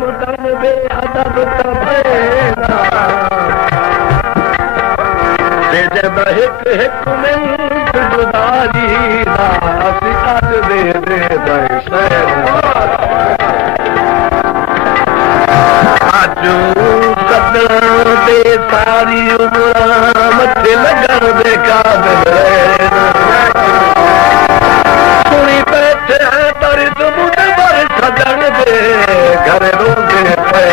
मुदन बे अदब तबेना ते जब हिक हिक मिनट जुदारी दा असी अज दे दे अजू सदन दे सारी उमरा मथे लगन दे काबिल सुनी बैठे हैं दर्द मुझ पर सदन दे घर रोंदे पे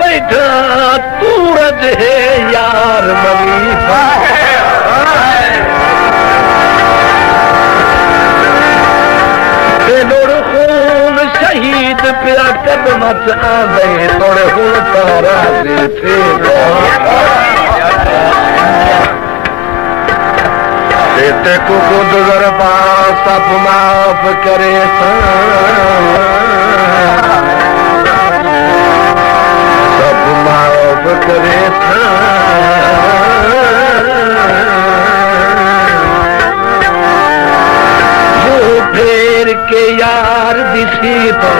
बैठा सूरज है यार मनीफा लोड़ खून शहीद पिया कदम आवे थोड़े खून तारा थे बेटे को गुजर पा सब माफ करे करे वो फेर के यार दिसी तो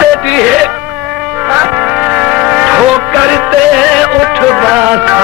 बेटी है हो करते उठ बासा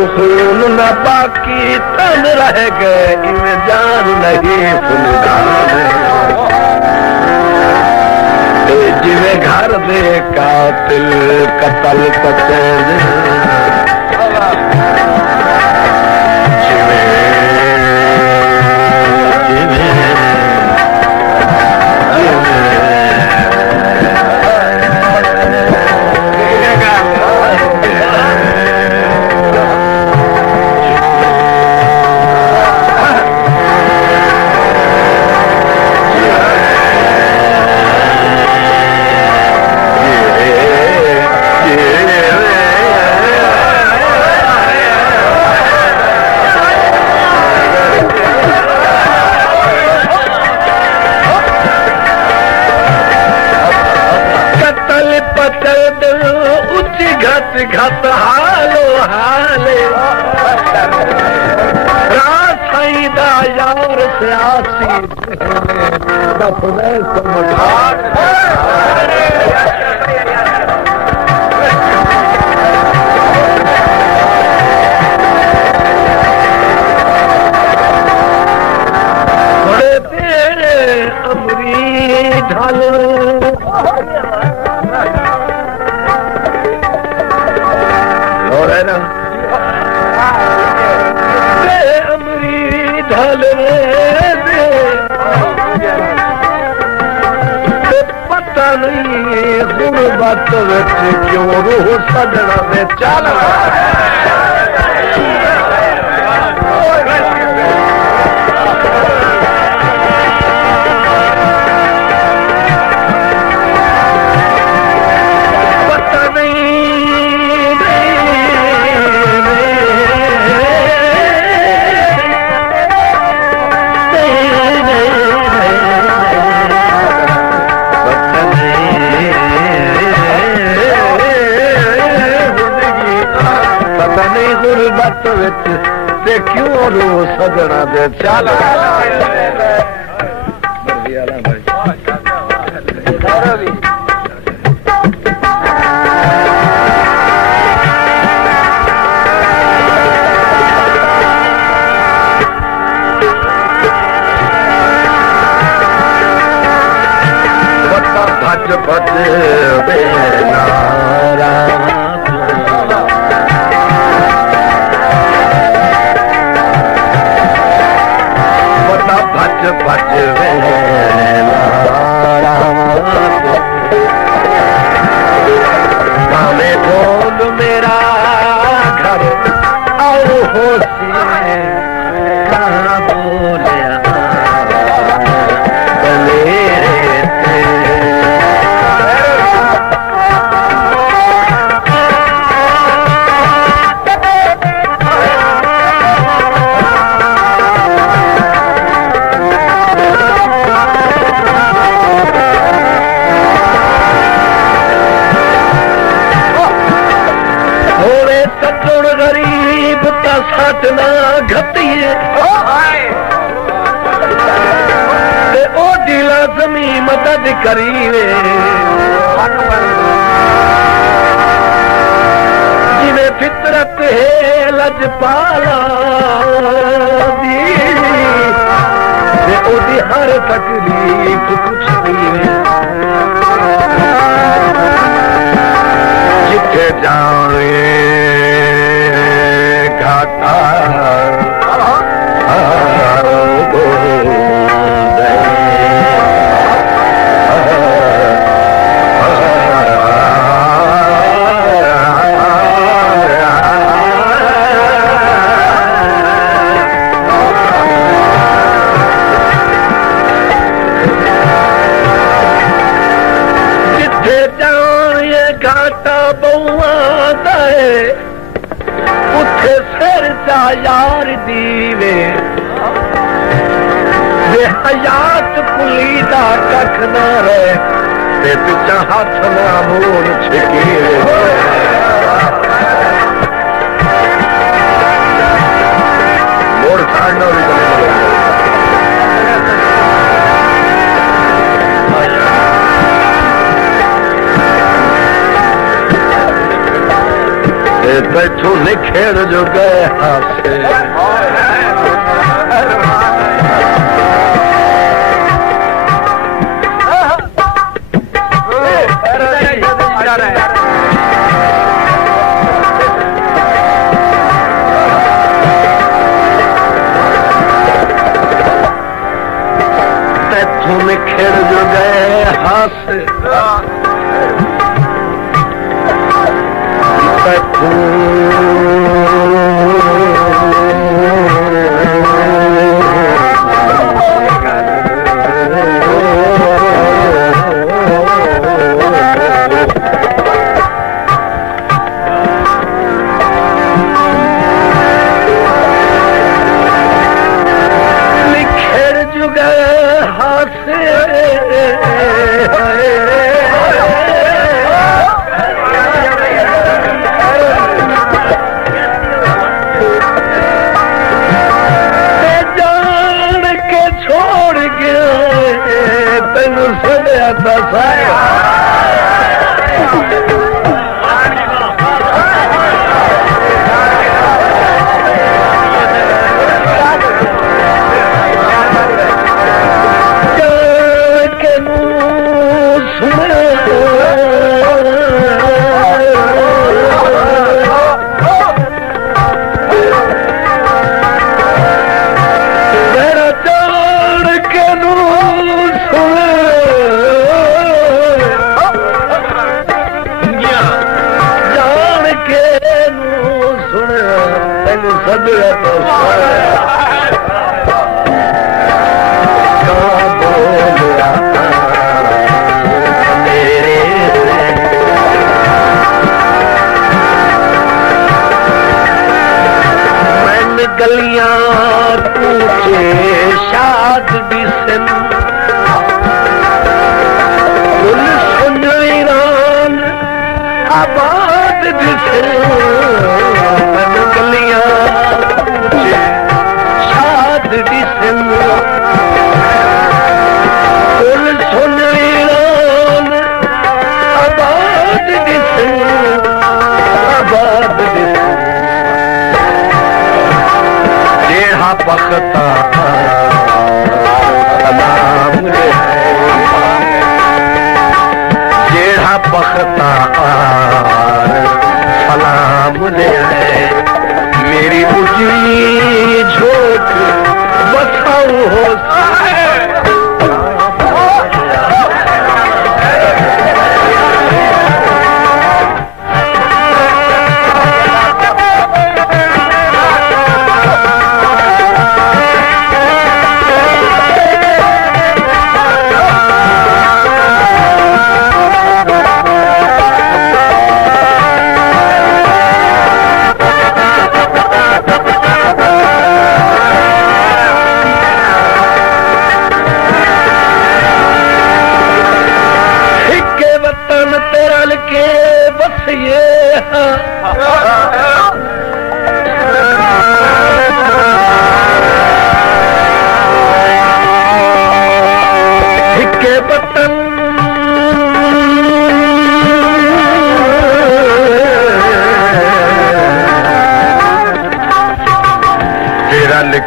खून न बाकी तन रह गए इनमें जान नहीं फुलदान जिन्हें घर दे कातिल कतल कचें यार सियासी दफने बड़े तेरे अमरी ढाल और है ना अमरी ढल पता नहीं गुरबत विच क्यों रूह सजना में चल गुरबत विच ते क्यों रो सजना दे चल भज भज बेनारा भज भज भावे बोल मेरा घर और होशी कहाँ बोलिया गरीब का साटना घतीए ओ दिला जमी मदद करीवे जिन्हें फितरत है लजपाला दी ओदी हर तकलीफ कुछ नहीं जिथे जाए यार दीवे हयात पुली दा कख न रहे ते पिछा हाथ ना मोड़ छिकीवे मोड़ साड़ना बैठो निखेर जो गए हासे बैठो निखेर जो गए हासे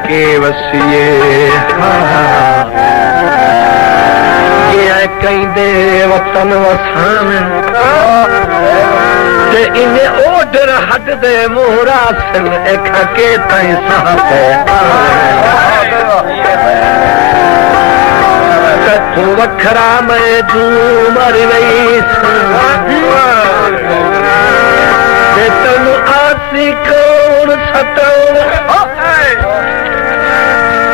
के वसिए कई दे वतन वसान ते इन्हें ओडर हट दे मोरा सन एखा के ताई साथे तू वखरा मैं तू मर गई ते तनु आसी कौन सताओ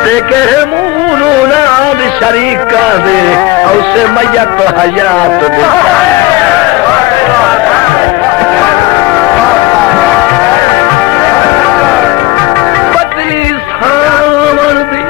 ते कह मूनू नाल शरीका दे उसे मैयत हयात दे बदली सावन दी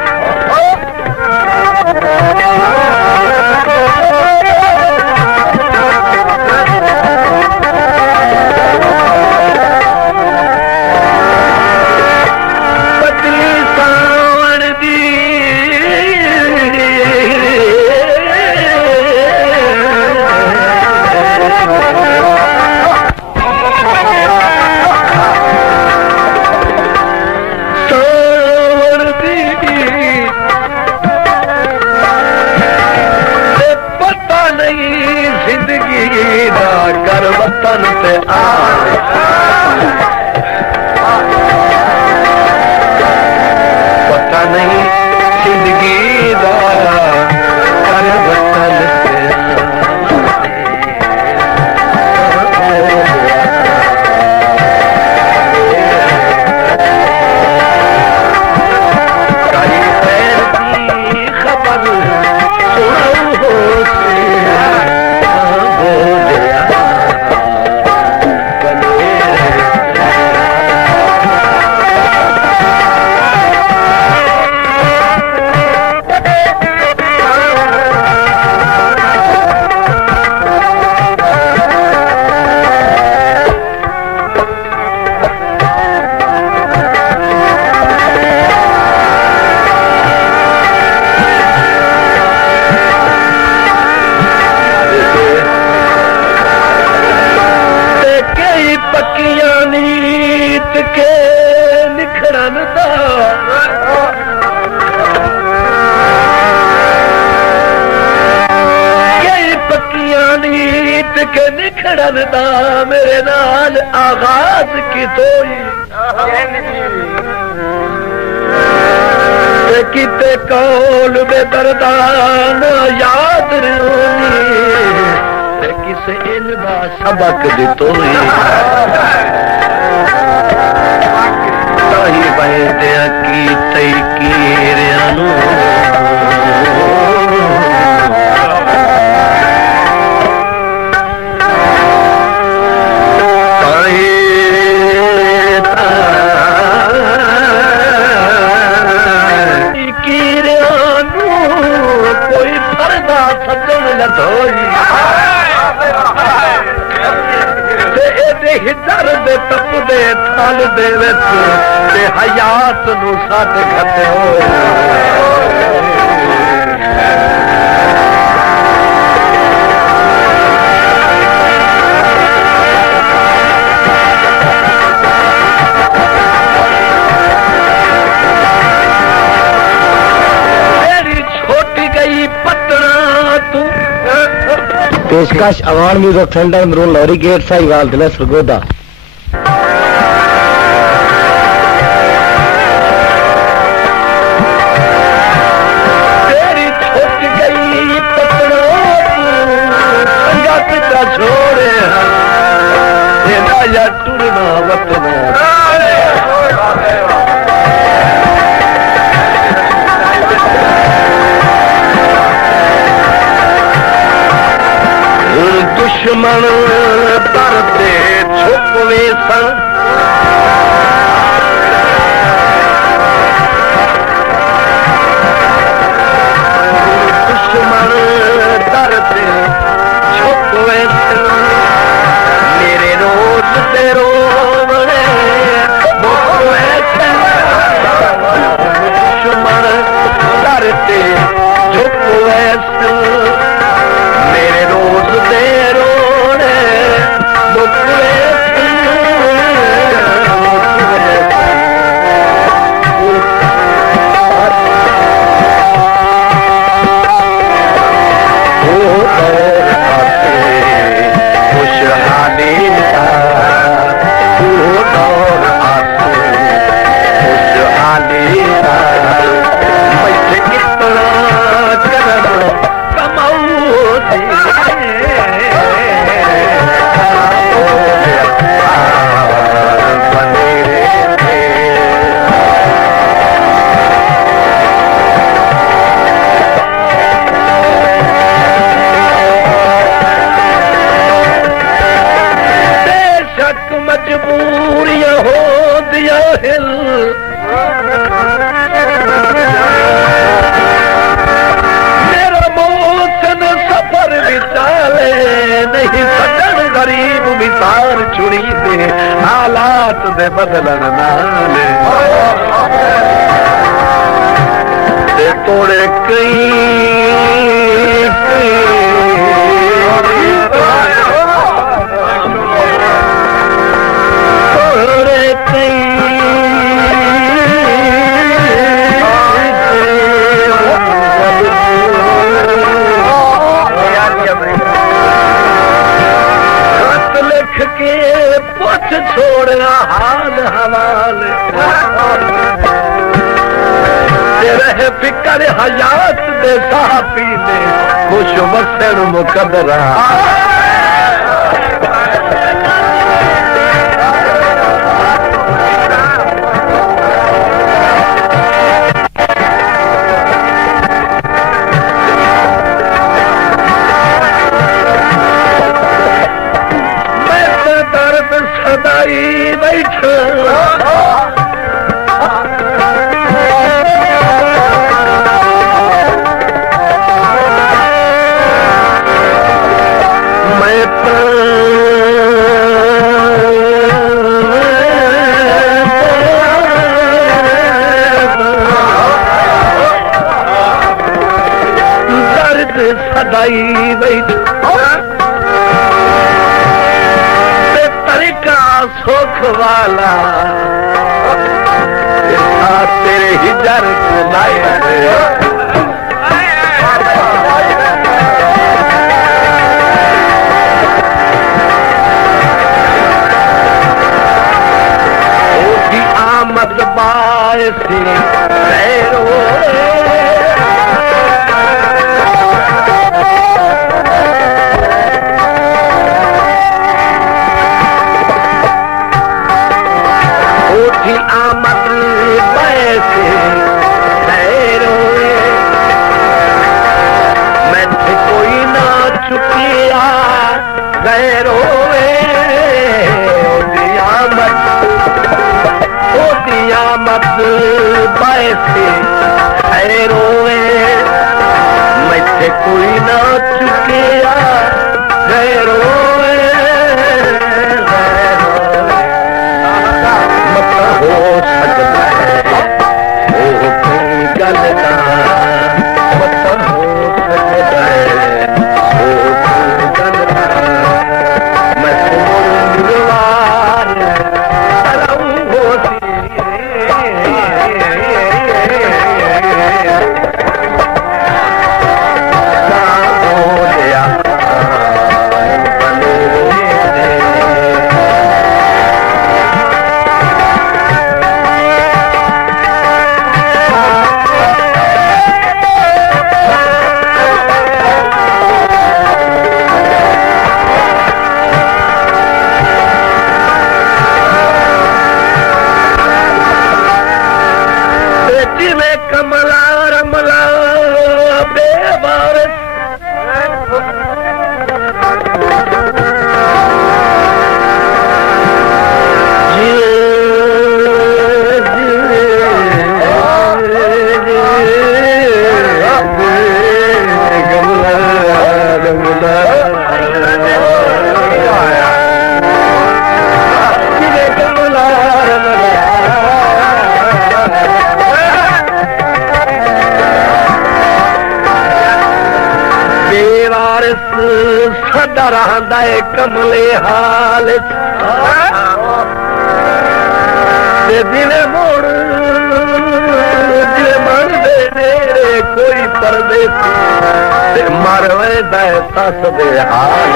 निखड़न दा कई पक्कियां नीत के निखड़न दा मेरे नाल आगाज की तोई किते कौल में दरदान याद रोनी किसे इनदा सबक दितोई ताही बहते की तई कीरियानु दे तप दे थाल दे विच ते हयात नू सट खते होए मेरी छोटी गई पटना तू पेशकश अवान म्यूजिक सेंटर मरून लौरी गेट साहिवाल जिला सरगोदा। तेरी छुट गई पटना संगत का छोड़े तेरा या टुरना वतना दुश्मन डरते छुपवे सन दुश्मन डरते छुपवे सन मेरे रोज ते रोवणे मुकवे सन दुश्मन डरते छुपवे सन मेरे रोज दे रोने मुकवे खुशहाली दौर आते खुशहाली मैं कितना करना मजबूरियां हो दिया हिल मेरा मौसन सफर विचाले नहीं सकन गरीब विचार छुड़ी दे हालात दे बदलन नाले ते तोड़े कई के पुछ छोड़ना हाल हवाले रहे फिकर हयात दे साहबी ने खुश वसन मुकदरा सदाई बैठा मैं दर्द सदाई बैठा सुख वाला चरक लाए आमद बायसी खैरो ओठी आमद बायसी खैरो मैं कोई ना चुकिया गैरो आमद बायसी खैरोए मैं कोई ना चुकिया गैरोए मत हो सकता है ओ कोई गल ना मत हो सकता है ओ कोई गल ना मैं गुरुवार कमला रमला बेवारस सदा रहंदा है कमले हाल ते दिल मोड़ दिल मन दे नेरे कोई परदेसी ते मर वैंदा है सस दे हाल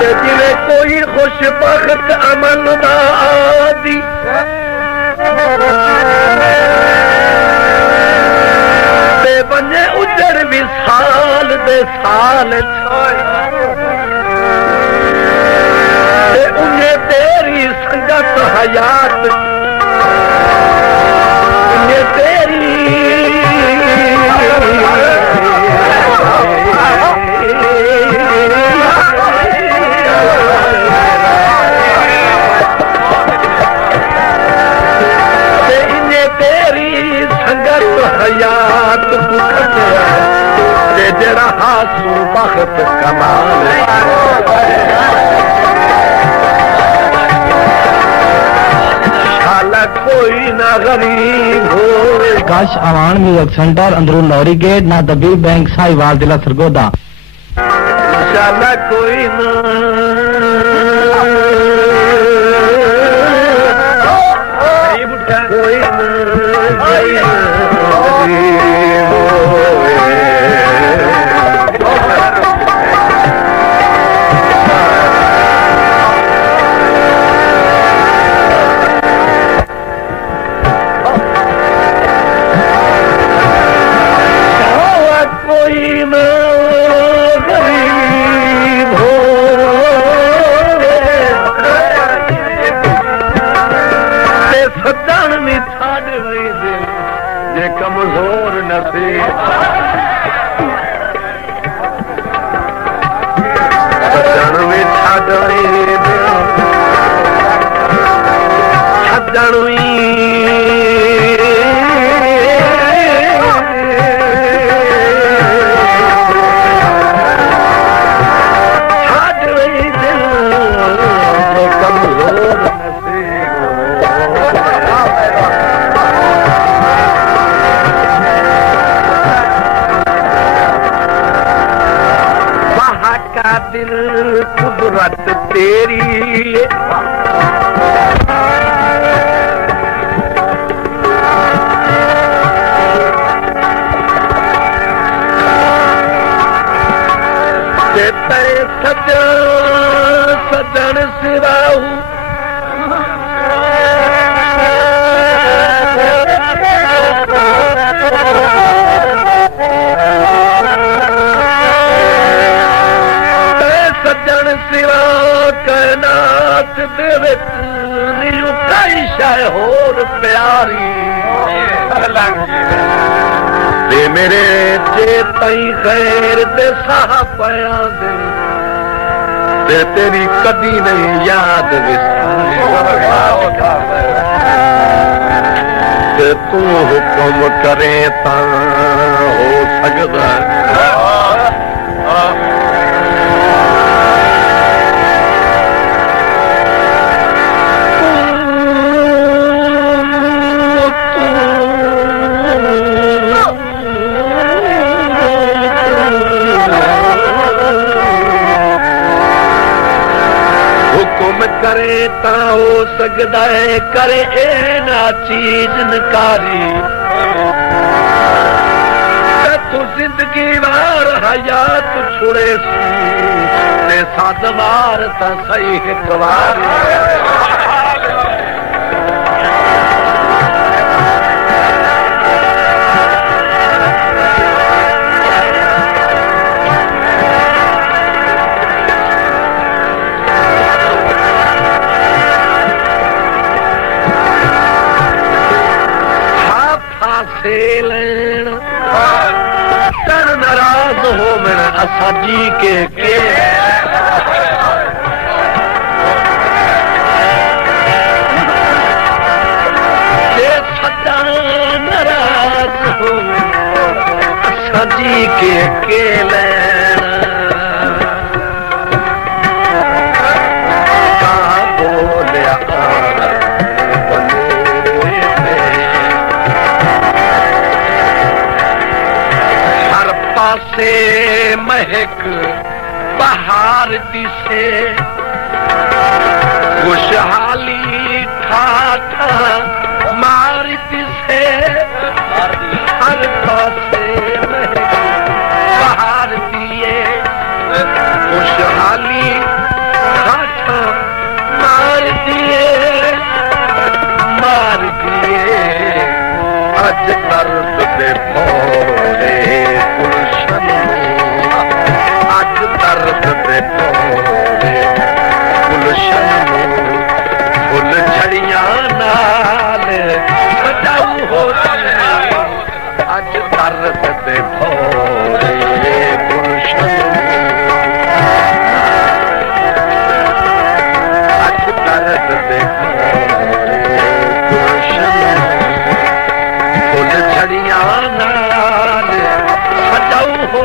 ते दिल कोई खुशबख्त अमन दा आदि बने उजड़ विसाल दे साल उन्हें तेरी संगत हयात उन्हें तेरी हयात जड़ा हासू बख्त कमाल शाला कोई ना गरीब हो प्रकाश अवान म्यूजिक सेंटर अंदरून लौरी गेट ना दबी बैंक साहिवाल जिला सरगोदा शाला कोई ना कोई ना गरीब हो कादिर कुदरत तेरी। तेरे सजन सिवाऊ सजन सिवा कैनात दे विच नीं कई शै होर प्यारी। ते मेरे चेताई खैर ते साह पया दे ते तेरी कदी नहीं याद ते तू हुक्म करे ता हो सकदा। करे ता हो सकदा है करे ए ना चीज नकारी। तू जिंदगी वार हयात छुड़े ते सात वार ता सही एक वार। कर नाराज हो मेरा असा जी के सदा नाराज हो असा जी के से महक बहार दिसे खुशहाली ठाठा मार दिसे। हर पासे महक बहार दिए खुशहाली ठाठा मार दिए अज दर्द दे भोरे दर्द दे भोरे गुलशन फुल झड़ियां नाल सजाऊ हो अज दर्द दे भोरे गुलशन अज दर्द दे भोरे गुलशन फुल झड़ियां नाल सजाऊ हो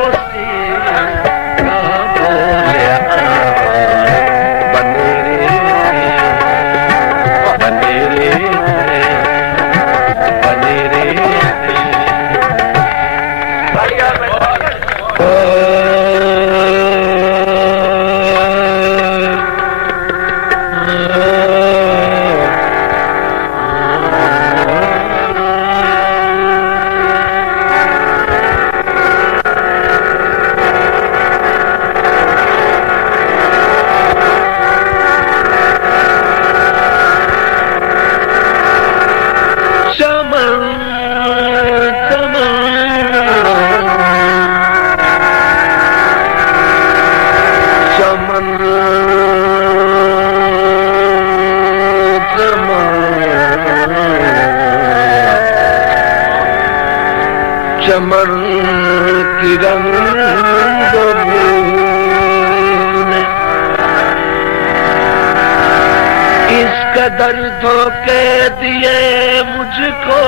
चमन की रंग बूने इस कदर धोखे दिए मुझको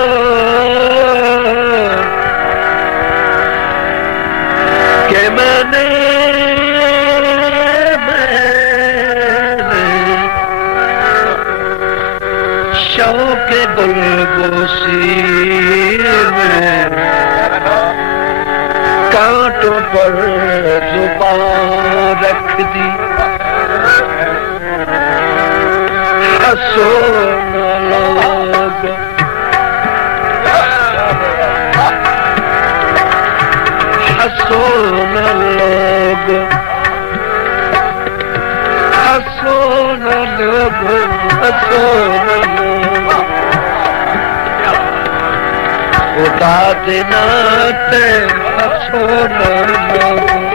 कि मैंने शौक गुलगोशी में कांटों पर जुबान रख दी हसो न लोग हसो न लोग हसो न लोग हसो न लोग खुदा दिन ते हसो न लोग